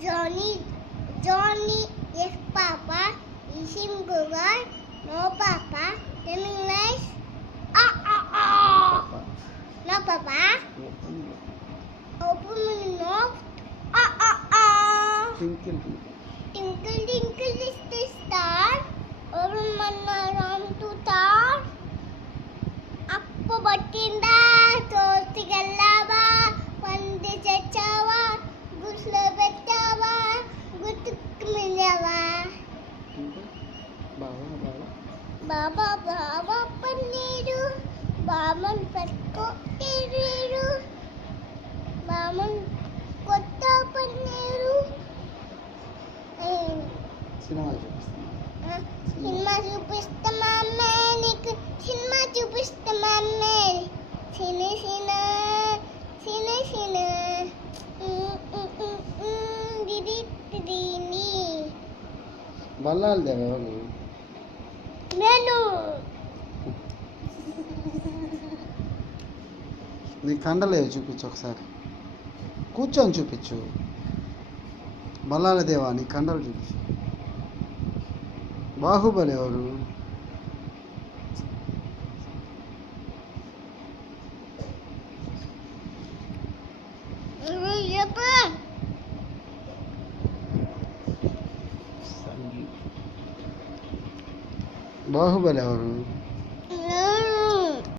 Johnny, Johnny, yes papa. Isim Google, no papa. Then English, Ah Ah Ah No papa. Open my papa. No papa. No Tinkle tinkle, papa. No the star. Open my papa. to star. Apple button. బాబా బాబా పన్నీరు. బామన్ పెట్టుకో తిరీరు బామన్ కొత్త పన్నీరు. ఆ, cinema చూపిస్తామా అమ్మే నీకు cinema చూపిస్తామా అమ్మే సిని సిన సిన సిన. బల్లాలు దేవ ఎవరు నేను నీ కండలే చూపించు ఒకసారి. కూర్చొని చూపించు. బల్లాల దేవా నీ కండలు చూపించు. బాహుబలి ఎవరు? బాహుబలి ఎవరు?